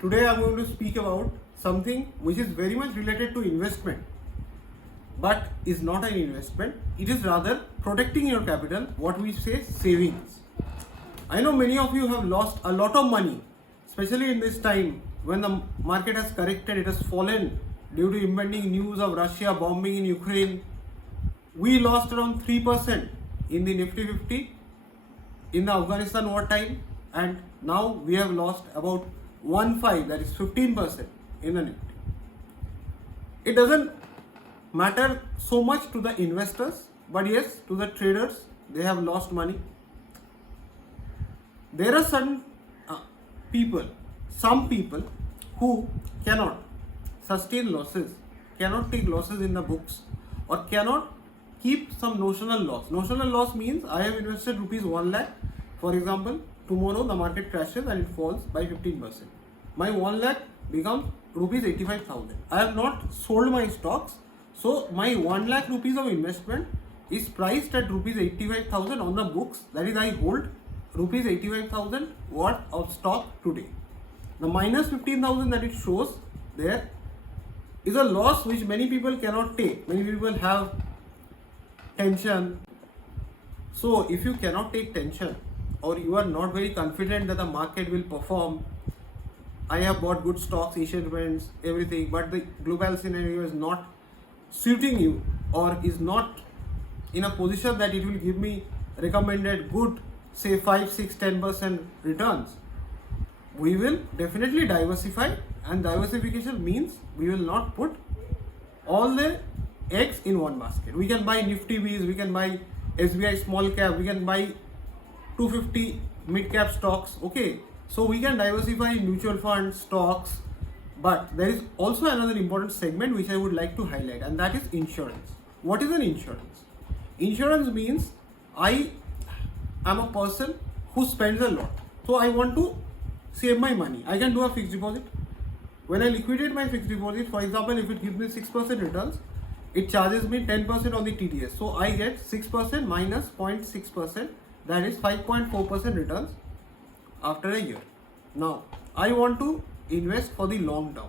Today I am going to speak about something which is very much related to investment, but is not an investment. It is rather protecting your capital, what we say savings. I know many of you have lost a lot of money, especially in this time when the market has corrected, it has fallen due to impending news of Russia bombing in Ukraine. We lost around 3% in the Nifty 50 in the Afghanistan war time, and now we have lost about 1.5, that is 15% in the Nifty. It doesn't matter so much to the investors, but yes, to the traders, they have lost money. There are some people who cannot sustain losses, cannot take losses in the books, or cannot keep some notional loss. Notional loss means I have invested rupees 1 lakh. For example, tomorrow the market crashes and it falls by 15%. My 1 lakh becomes rupees 85,000. I have not sold my stocks, so my 1 lakh rupees of investment is priced at rupees 85,000 on the books. That is, I hold rupees 85,000 worth of stock today. The minus 15,000 that it shows there is a loss which many people cannot take. Many people have tension. So if you cannot take tension, or you are not very confident that the market will perform, I have bought good stocks, Asian Paints, everything, but the global scenario is not suiting you, or is not in a position that it will give me recommended good, say 5, 6, 10% returns. We will definitely diversify, and diversification means we will not put all the eggs in one basket. We can buy Nifty Bs, we can buy SBI small cap, we can buy 250 mid cap stocks. Okay, so we can diversify mutual funds, stocks, but there is also another important segment which I would like to highlight, and that is insurance. What is an insurance? Insurance means I am a person who spends a lot, so I want to save my money. I can do a fixed deposit. When I liquidate my fixed deposit, for example, if it gives me 6% returns, it charges me 10% on the TDS. So I get 6% minus 0.6%, that is 5.4% returns after a year. Now, I want to invest for the long term.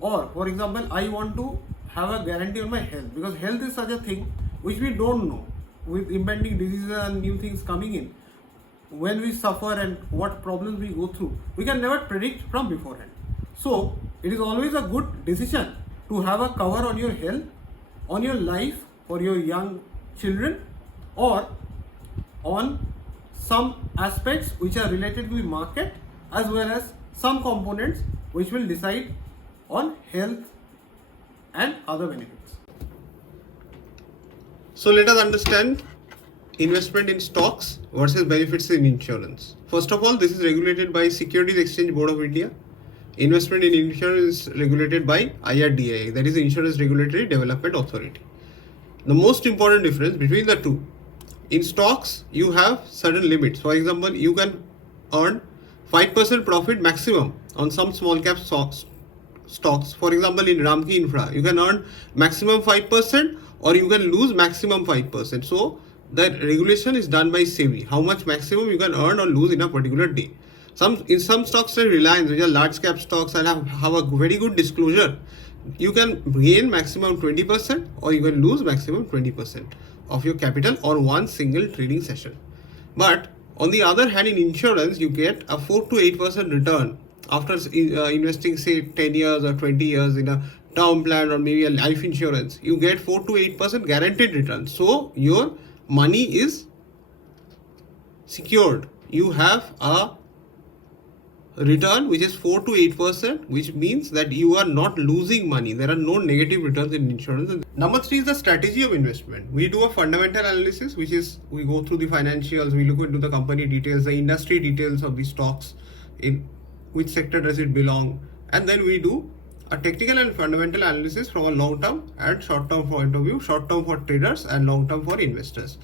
Or, for example, I want to have a guarantee on my health, because health is such a thing which we don't know. With impending diseases and new things coming in, when we suffer and what problems we go through, we can never predict from beforehand. So, it is always a good decision to have a cover on your health, on your life, for your young children, or on some aspects which are related to the market, as well as some components which will decide on health and other benefits. So let us understand investment in stocks versus benefits in insurance. First of all, this is regulated by Securities Exchange Board of India. Investment in insurance is regulated by IRDAI, that is Insurance Regulatory Development Authority. The most important difference between the two: in stocks, you have certain limits. For example, you can earn 5% profit maximum on some small cap stocks. For example, in Ramki Infra, you can earn maximum 5%, or you can lose maximum 5%. So the regulation is done by SEBI, how much maximum you can earn or lose in a particular day. In some stocks like Reliance, which are large cap stocks and have a very good disclosure, you can gain maximum 20%, or you can lose maximum 20% of your capital on one single trading session. But on the other hand, in insurance, you get a 4 to 8% return after investing, say 10 years or 20 years in a term plan or maybe a life insurance. You get 4 to 8% guaranteed return. So your money is secured. You have a return which is 4 to 8%, which means that you are not losing money. There are no negative returns in insurance. Number 3 is the strategy of investment. We do a fundamental analysis, which is we go through the financials, we look into the company details, the industry details of the stocks, in which sector does it belong, and then we do a technical and fundamental analysis from a long-term and short-term point of view, short-term for traders and long-term for investors.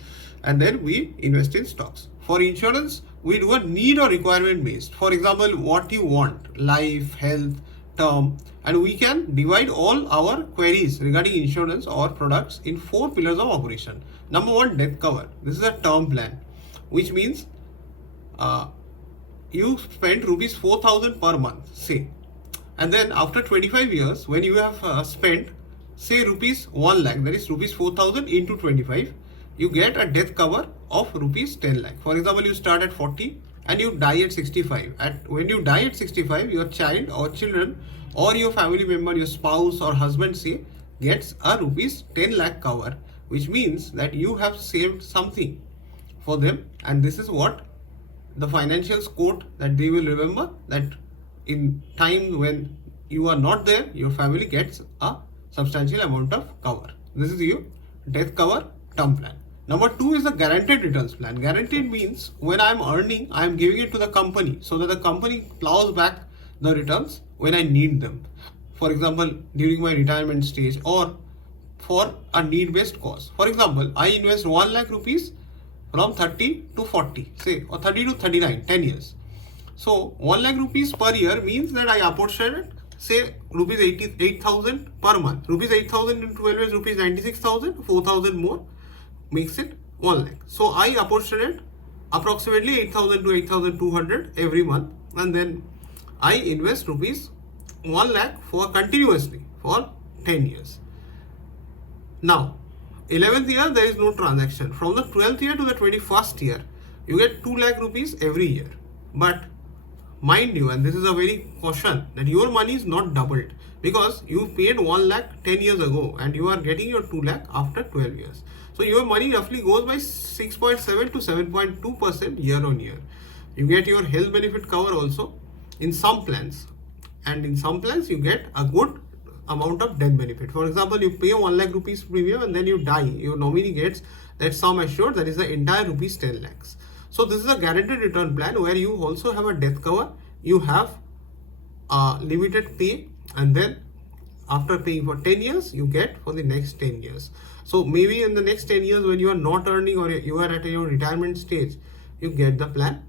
And then we invest in stocks. For insurance, we do a need or requirement based. For example, what you want, life, health, term, and we can divide all our queries regarding insurance or products in 4 pillars of operation. Number 1, death cover. This is a term plan, which means you spend rupees 4,000 per month, say, And then after 25 years, when you have spent say rupees 1 lakh, that is rupees 4,000 into 25, you get a death cover of rupees 10 lakh. For example, you start at 40 and you die at 65. When you die at 65, your child or children or your family member, your spouse or husband say, gets a rupees 10 lakh cover, which means that you have saved something for them. And this is what the financials quote, that they will remember, that in time when you are not there, your family gets a substantial amount of cover. This is your death cover term plan. Number 2 is the guaranteed returns plan. Guaranteed means when I am earning, I am giving it to the company so that the company plows back the returns when I need them. For example, during my retirement stage or for a need-based cause. For example, I invest 1 lakh rupees from 30 to 40, say, or 30 to 39, 10 years. So 1 lakh rupees per year means that I apportion it, say rupees 8,000 per month. Rupees 8,000 into 12 is rupees 96,000, 4,000 more makes it 1 lakh. So I apportion it approximately 8,000 to 8,200 every month, and then I invest rupees 1 lakh for continuously for 10 years. Now, 11th year there is no transaction. From the 12th year to the 21st year, you get 2 lakh rupees every year. But mind you, and this is a very caution, that your money is not doubled, because you paid 1 lakh 10 years ago and you are getting your 2 lakh after 12 years. So your money roughly goes by 6.7 to 7.2% year on year. You get your health benefit cover also in some plans, and in some plans you get a good amount of death benefit. For example, you pay 1 lakh rupees premium and then you die, your nominee gets that sum assured, that is the entire rupees 10 lakhs. So this is a guaranteed return plan where you also have a death cover, you have a limited pay, and then after paying for 10 years, you get for the next 10 years. So maybe in the next 10 years when you are not earning or you are at your retirement stage, you get the plan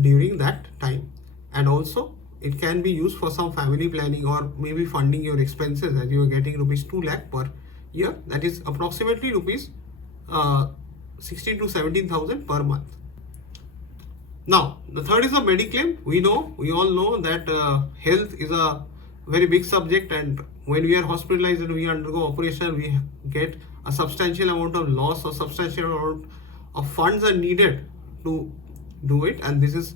during that time. And also it can be used for some family planning or maybe funding your expenses, as you are getting rupees 2 lakh per year, that is approximately rupees 16 to 17,000 per month. Now, the third is the Mediclaim. We all know that health is a very big subject, and when we are hospitalized and we undergo operation, we get a substantial amount of loss or substantial amount of funds are needed to do it, and this is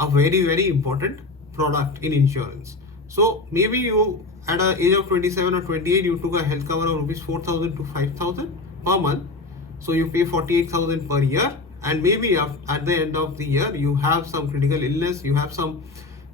a very, very important product in insurance. So maybe you at an age of 27 or 28, you took a health cover of rupees 4,000 to 5,000 per month. So you pay 48,000 per year, and maybe at the end of the year you have some critical illness, you have some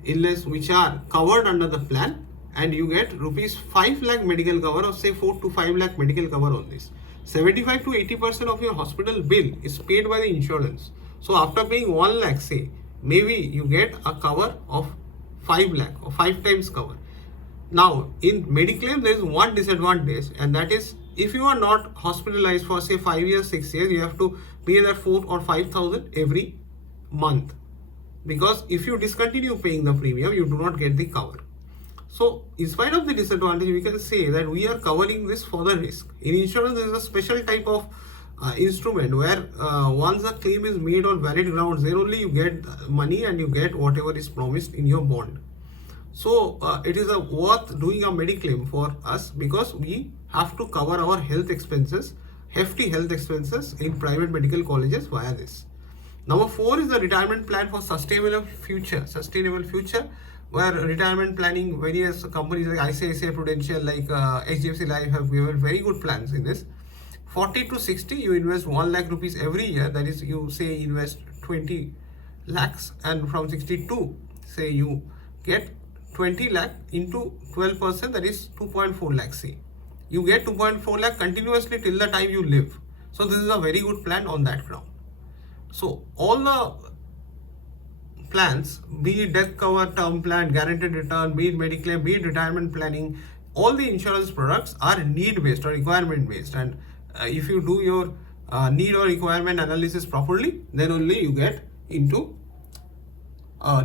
illness which are covered under the plan, and you get rupees 5 lakh medical cover, or say 4 to 5 lakh medical cover on this. 75 to 80% of your hospital bill is paid by the insurance. So after paying 1 lakh, say, maybe you get a cover of 5 lakh or 5 times cover. Now in Mediclaim there is one disadvantage, and that is if you are not hospitalized for say 5 years, 6 years, you have to pay that 4 or 5,000 every month, because if you discontinue paying the premium, you do not get the cover. So in spite of the disadvantage, we can say that we are covering this for the risk. In insurance, there is a special type of instrument where once a claim is made on valid grounds, then only you get money and you get whatever is promised in your bond. So it is worth doing a Mediclaim for us, because we have to cover our health expenses, hefty health expenses in private medical colleges via this. Number 4 is the retirement plan for sustainable future. Where retirement planning, various companies like ICICI Prudential, like HDFC Life have given very good plans in this. 40 to 60, you invest 1 lakh rupees every year, that is, you say invest 20 lakhs, and from 62, say you get 20 lakh into 12%, that is 2.4 lakh. Say you get 2.4 lakh continuously till the time you live. So this is a very good plan on that ground. So all the plans, be it death cover, term plan, guaranteed return, be it Mediclaim, be it retirement planning, all the insurance products are need based or requirement based, and if you do your need or requirement analysis properly, then only you get into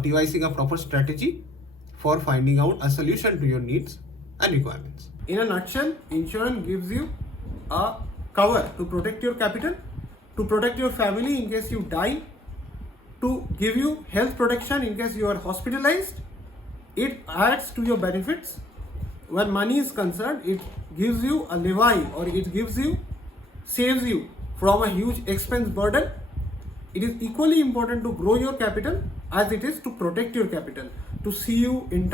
devising a proper strategy for finding out a solution to your needs and requirements. In a nutshell, insurance gives you a cover to protect your capital, to protect your family in case you die, to give you health protection in case you are hospitalized, it adds to your benefits. When money is concerned, it gives you a levi, or it saves you from a huge expense burden. It is equally important to grow your capital as it is to protect your capital, to see you in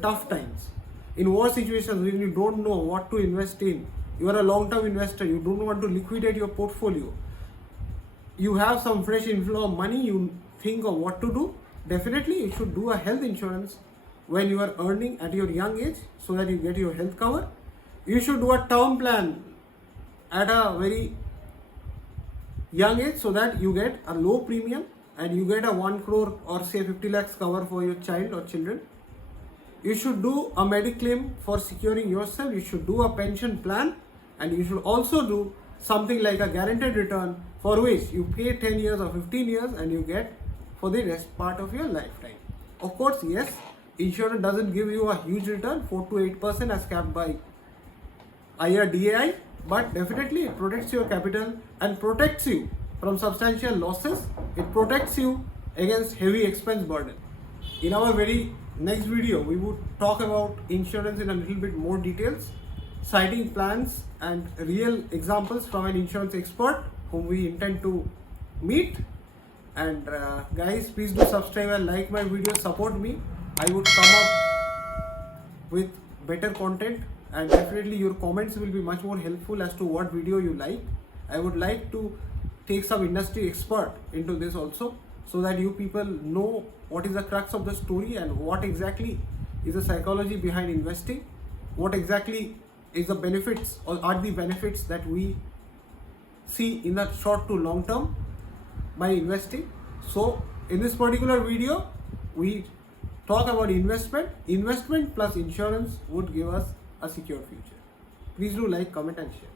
tough times, in war situations when you don't know what to invest in. You are a long-term investor, you don't want to liquidate your portfolio. You have some fresh inflow of money, you think of what to do. Definitely you should do a health insurance when you are earning at your young age, so that you get your health cover. You should do a term plan at a very young age, so that you get a low premium and you get a 1 crore or say 50 lakhs cover for your child or children. You should do a mediclaim for securing yourself. You should do a pension plan, and you should also do something like a guaranteed return, for which you pay 10 years or 15 years and you get for the rest part of your lifetime. Of course, yes, insurance doesn't give you a huge return, 4 to 8% as capped by IRDAI, but definitely it protects your capital and protects you from substantial losses. It protects you against heavy expense burden. In our very next video, we would talk about insurance in a little bit more details, citing plans and real examples from an insurance expert whom we intend to meet. And guys, please do subscribe and like my video, support me. I would come up with better content, and definitely your comments will be much more helpful as to what video you like. I would like to take some industry expert into this also, so that you people know what is the crux of the story and what exactly is the psychology behind investing, what exactly is the benefits or are the benefits that we see in the short to long term by investing. So in this particular video, we talk about investment plus insurance would give us a secure future. Please do like, comment and share.